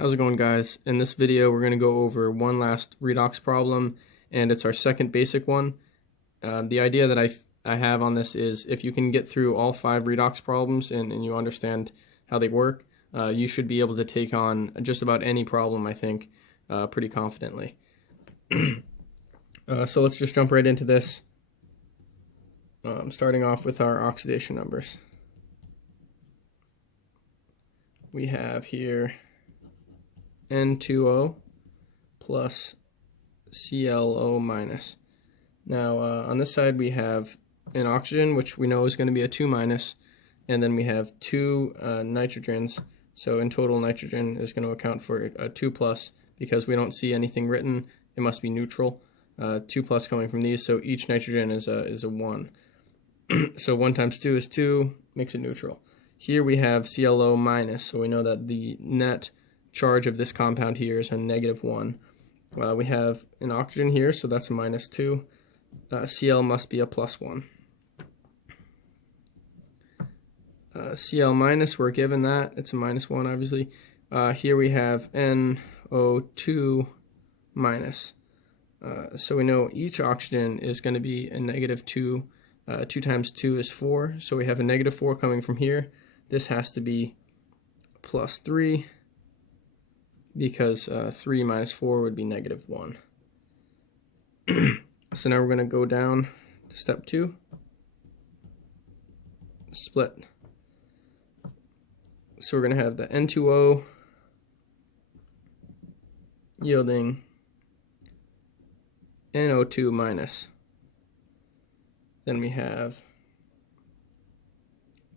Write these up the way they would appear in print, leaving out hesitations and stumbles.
How's it going, guys? In this video we're going to go over one last redox problem, and it's our second basic one. The idea that I have on this is if you can get through all 5 redox problems and you understand how they work, you should be able to take on just about any problem, I think, pretty confidently. So let's just jump right into this, starting off with our oxidation numbers. We have here N2O plus ClO minus. Now on this side we have an oxygen, which we know is going to be a 2-, and then we have 2 nitrogens, so in total nitrogen is going to account for a 2+, because we don't see anything written, it must be neutral. 2+ coming from these, so each nitrogen is a 1. So 1 times 2 is 2, makes it neutral. Here we have ClO minus, so we know that the net charge of this compound here is a -1. We have an oxygen here, so that's a -2. Cl must be a +1. Cl minus, we're given that, it's a -1 obviously. Here we have NO2 minus. So we know each oxygen is going to be a -2. 2 times 2 is 4, so we have a -4 coming from here. This has to be +3, because 3 minus 4 would be -1. So now we're going to go down to step 2, split. So we're going to have the N2O yielding NO2 minus. Then we have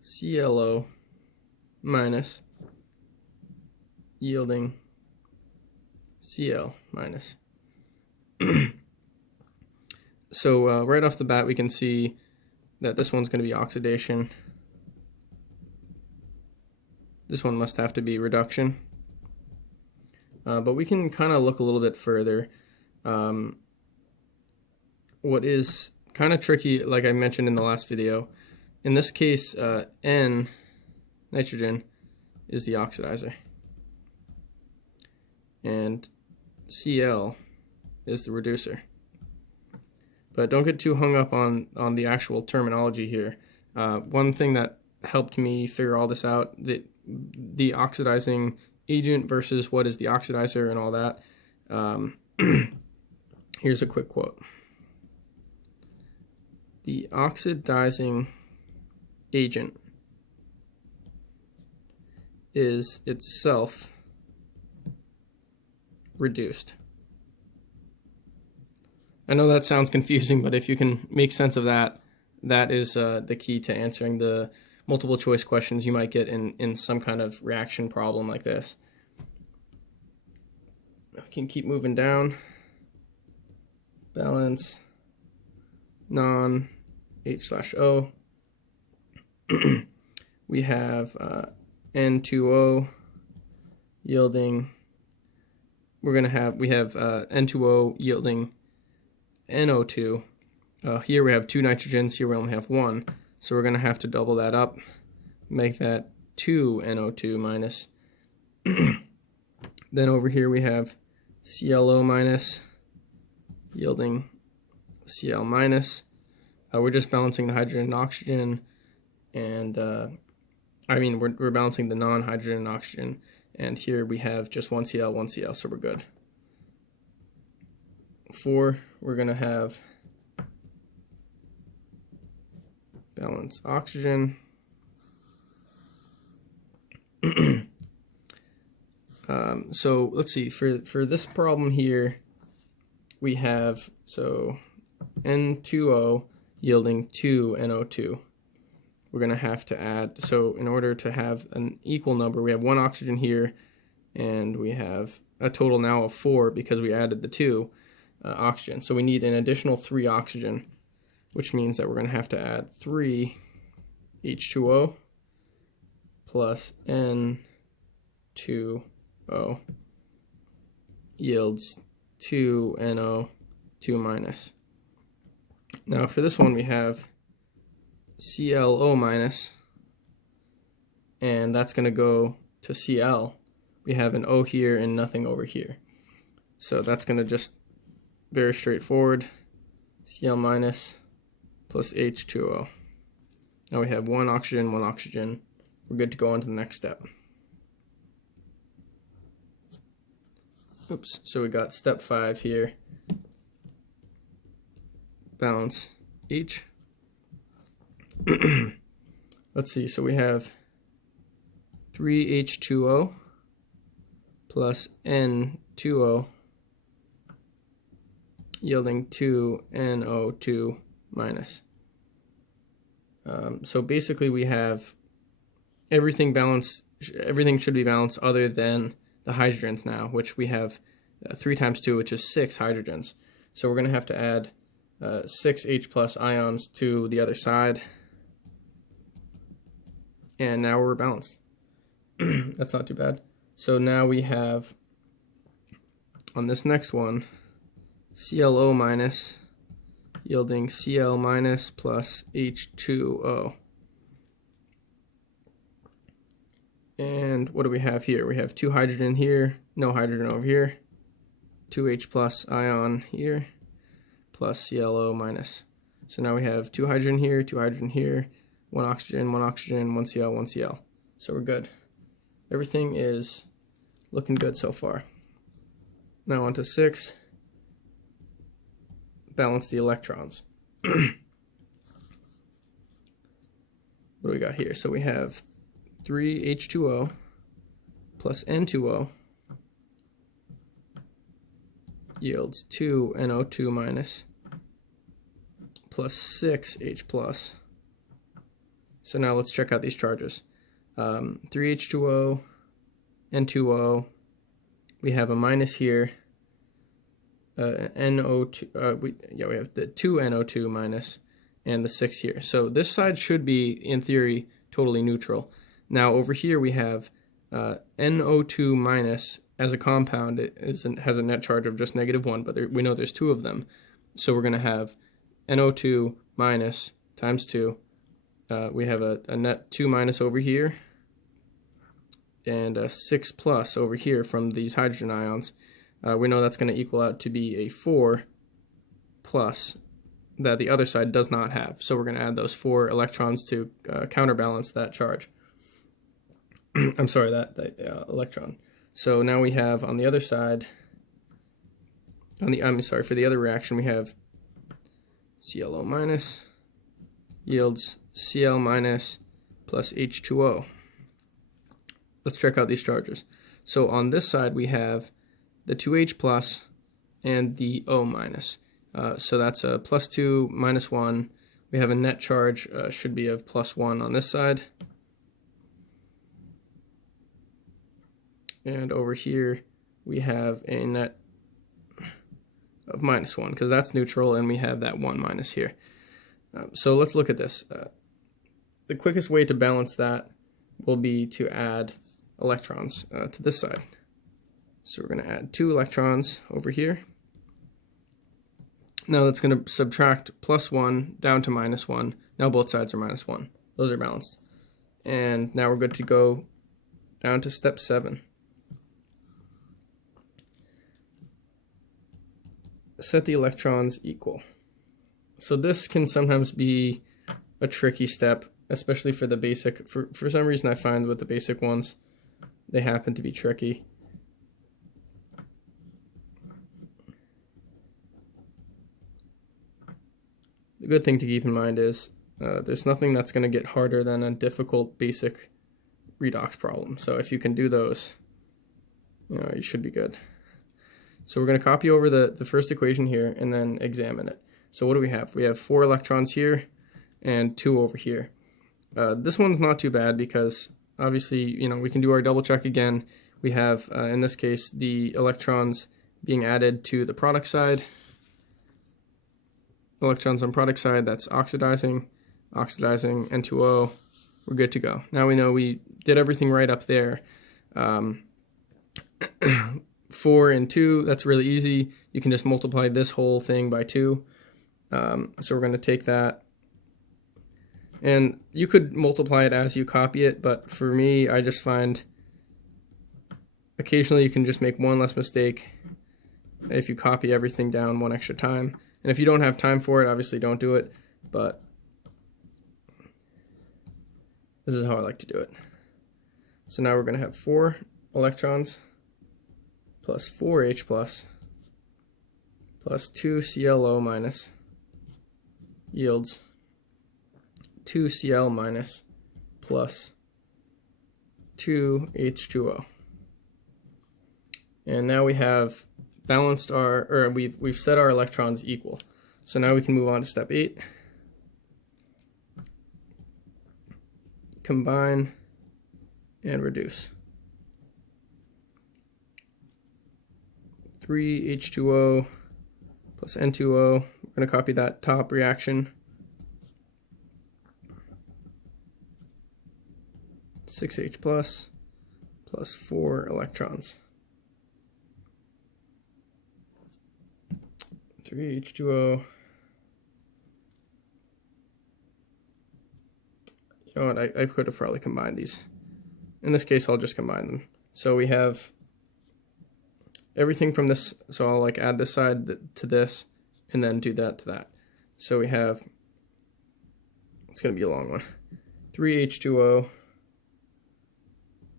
ClO minus yielding Cl minus. So right off the bat we can see that this one's going to be oxidation. This one must have to be reduction. But we can kind of look a little bit further. What is kind of tricky, like I mentioned in the last video, in this case N, nitrogen, is the oxidizer, and Cl is the reducer. But don't get too hung up on the actual terminology here. One thing that helped me figure all this out, the oxidizing agent versus what is the oxidizer and all that. Here's a quick quote. The oxidizing agent is itself reduced. I know that sounds confusing, but if you can make sense of that, that is the key to answering the multiple choice questions you might get in some kind of reaction problem like this. We can keep moving down. Balance non H/O. We have N2O yielding. We have N2O yielding NO2. Here we have 2 nitrogens. Here we only have 1, so we're going to have to double that up, make that 2 NO2 minus. Then over here we have ClO minus yielding Cl minus. We're just balancing the hydrogen and oxygen, and we're balancing the non-hydrogen and oxygen, and here we have just 1 Cl, 1 Cl, so we're good. 4, we're going to have balance oxygen. So let's see, for this problem here, we have, so N2O yielding 2 NO2. We're going to have to add, so in order to have an equal number, we have 1 oxygen here, and we have a total now of 4 because we added the 2 oxygen. So we need an additional 3 oxygen, which means that we're going to have to add 3 H2O plus N2O yields 2 NO2 minus. Now for this one we have ClO minus, and that's going to go to Cl, we have an O here and nothing over here. So that's going to just very straightforward. Cl minus plus H2O. Now we have one oxygen, one oxygen. We're good to go on to the next step. Oops, so we got step 5 here. Balance each. Let's see, so we have 3H2O plus N2O yielding 2NO2 minus. So basically we have everything balanced, everything should be balanced other than the hydrogens now, which we have 3 times 2, which is 6 hydrogens. So we're going to have to add 6 H plus ions to the other side. And now we're balanced. That's not too bad. So now we have, on this next one, ClO minus yielding Cl minus plus H2O. And what do we have here? We have 2 hydrogen here, no hydrogen over here, 2H plus ion here, plus ClO minus. So now we have 2 hydrogen here, 2 hydrogen here, 1 oxygen, 1 Cl, 1 Cl. So we're good. Everything is looking good so far. Now on to 6. Balance the electrons. What do we got here? So we have 3H2O plus N2O yields 2NO2 minus plus 6H plus. So now let's check out these charges. 3H2O, N2O, we have a minus here. NO2, we have the 2NO2 minus and the 6 here. So this side should be, in theory, totally neutral. Now over here we have NO2 minus as a compound. It has a net charge of just -1, but we know there's 2 of them. So we're going to have NO2 minus times 2. We have a net 2 minus over here and a 6 plus over here from these hydrogen ions. We know that's going to equal out to be a 4 plus that the other side does not have. So we're going to add those 4 electrons to counterbalance that charge. I'm sorry, that electron. So now we have on the other side, for the other reaction, we have ClO minus yields Cl minus plus H2O. Let's check out these charges. So on this side we have the 2H plus and the O minus. So that's a +2, -1. We have a net charge, should be of +1 on this side. And over here we have a net of -1 because that's neutral, and we have that 1 minus here. So let's look at this. The quickest way to balance that will be to add electrons to this side. So we're going to add 2 electrons over here. Now that's going to subtract +1 down to -1. Now both sides are -1. Those are balanced. And now we're good to go down to step 7. Set the electrons equal. So this can sometimes be a tricky step, especially for the basic. For some reason I find with the basic ones, they happen to be tricky. The good thing to keep in mind is there's nothing that's going to get harder than a difficult basic redox problem. So if you can do those, you should be good. So we're going to copy over the first equation here and then examine it. So what do we have? We have 4 electrons here and 2 over here. This one's not too bad because obviously, we can do our double check again. We have, in this case, the electrons being added to the product side. Electrons on product side, that's oxidizing, N2O, we're good to go. Now we know we did everything right up there. 4 and 2, that's really easy. You can just multiply this whole thing by 2. So we're going to take that. And you could multiply it as you copy it, but for me, I just find occasionally you can just make one less mistake if you copy everything down one extra time. And if you don't have time for it, obviously don't do it, but this is how I like to do it. So now we're going to have 4 electrons plus 4H plus 2 ClO minus yields 2 Cl minus plus 2 H2O. And now we have balanced we've set our electrons equal. So now we can move on to step 8. Combine and reduce. 3H2O plus N2O. We're going to copy that top reaction. 6H plus 4 electrons. 3H2O. You know what, I could have probably combined these. In this case, I'll just combine them. So we have everything from this, so I'll like add this side to this, and then do that to that. So we have, it's going to be a long one, 3H2O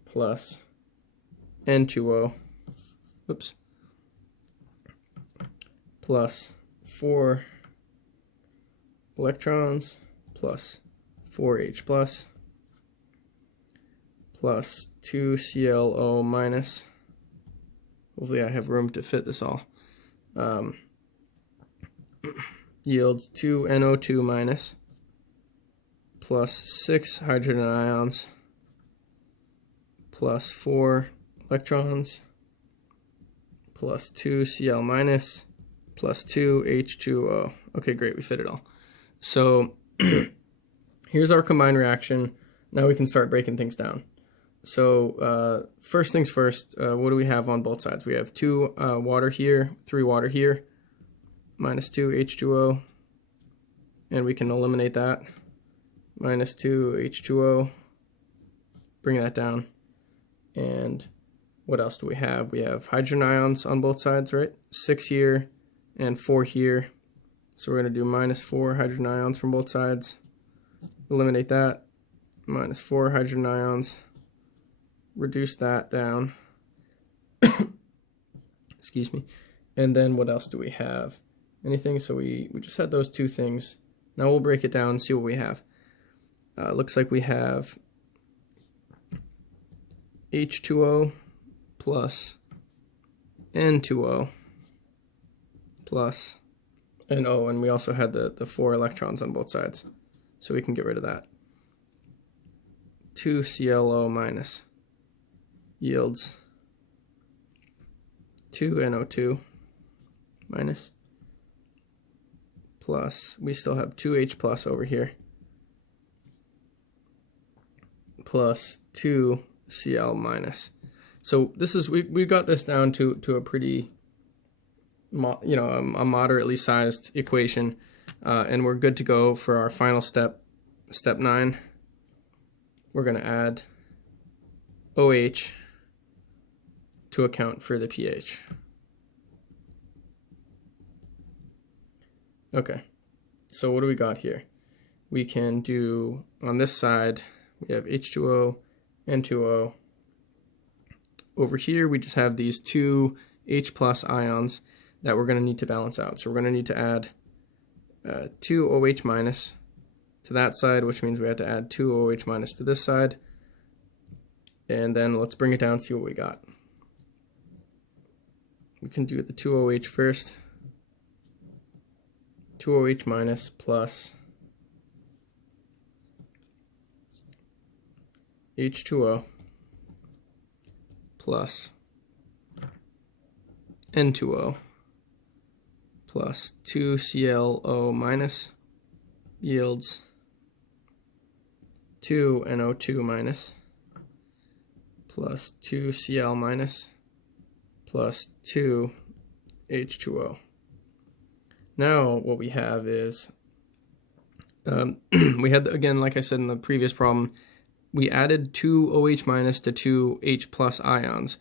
plus N2O, oops, plus 4 electrons plus 4H plus 2 ClO minus. Hopefully I have room to fit this all. Yields 2 NO2 minus plus 6 hydrogen ions plus 4 electrons plus 2 Cl minus plus 2 H2O. Okay, great, we fit it all. So here's our combined reaction. Now we can start breaking things down. So first things first, what do we have on both sides? We have 2 water here, 3 water here, minus 2 H2O, and we can eliminate that. Minus 2 H2O, bring that down. And what else do we have? We have hydrogen ions on both sides, right? 6 here and 4 here. So we're going to do minus 4 hydrogen ions from both sides. Eliminate that. Minus 4 hydrogen ions. Reduce that down. Excuse me. And then what else do we have? Anything? So we just had those 2 things. Now we'll break it down and see what we have. Looks like we have H2O plus N2O plus NO, and we also had the 4 electrons on both sides, so we can get rid of that. 2 ClO minus yields 2 NO2 minus plus, we still have 2H plus over here, plus 2 Cl minus. So this is, we got this down to a pretty, a moderately sized equation, and we're good to go for our final step, step 9. We're going to add OH to account for the pH. Okay, so what do we got here? We can do, on this side, we have H2O, N2O. Over here, we just have these 2 H plus ions that we're going to need to balance out. So we're going to need to add 2 OH minus to that side, which means we have to add 2 OH minus to this side. And then let's bring it down and see what we got. We can do the 2 OH first. 2 OH minus plus H2O plus N2O plus 2 ClO minus yields 2 NO2 minus plus 2 Cl minus plus 2 H2O. Now what we have is, we had, again, like I said in the previous problem, we added 2 OH minus to 2 H plus ions.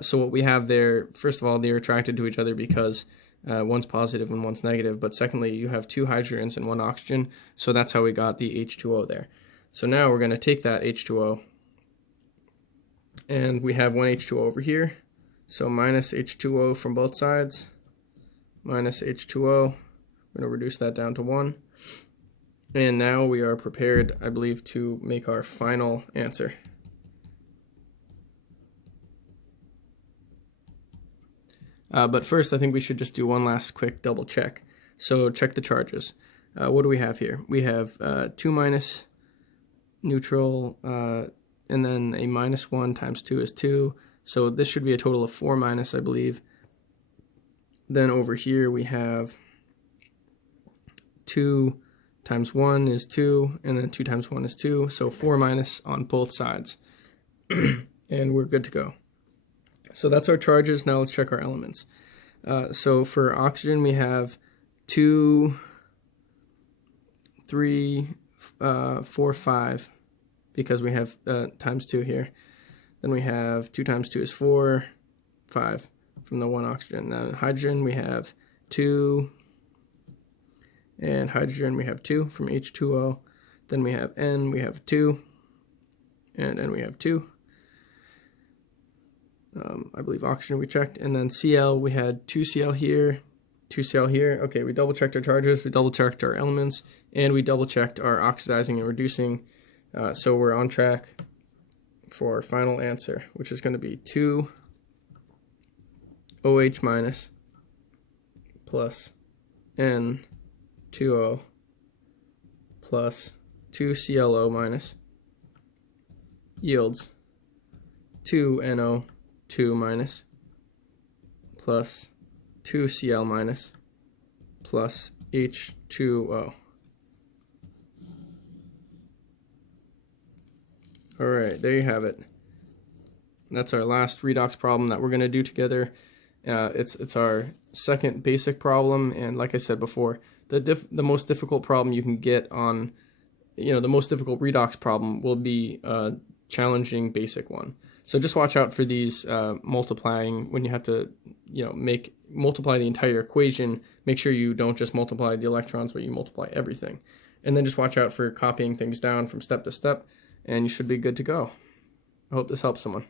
So what we have there, first of all, they're attracted to each other because one's positive and one's negative, but secondly, you have two hydrogens and one oxygen, so that's how we got the H2O there. So now we're going to take that H2O, and we have one H2O over here, so minus H2O from both sides, minus H2O, we're going to reduce that down to 1, and now we are prepared, I believe, to make our final answer. But first, I think we should just do one last quick double check. So check the charges. What do we have here? We have 2 minus, neutral, and then a minus 1 times 2 is 2. So this should be a total of 4 minus, I believe. Then over here we have 2 times 1 is 2, and then 2 times 1 is 2. So 4 minus on both sides. And we're good to go. So that's our charges. Now let's check our elements. So for oxygen, we have 2, 3, 4, 5, because we have times 2 here. Then we have 2 times 2 is 4, 5 from the one oxygen. Now hydrogen, we have 2, and hydrogen, we have 2 from H2O. Then we have N, we have 2, and N we have 2. I believe oxygen we checked, and then Cl, we had 2 Cl here, 2 Cl here. Okay, we double checked our charges, we double checked our elements, and we double checked our oxidizing and reducing. So we're on track for our final answer, which is going to be 2 OH minus plus N2O plus 2 ClO minus yields 2 NO2 minus plus 2 Cl minus plus H2O. Alright, there you have it. That's our last redox problem that we're going to do together. It's our second basic problem, and like I said before, the most difficult problem you can get on, the most difficult redox problem will be a challenging basic one. So just watch out for these multiplying when you have to, multiply the entire equation. Make sure you don't just multiply the electrons, but you multiply everything. And then just watch out for copying things down from step to step, and you should be good to go. I hope this helps someone.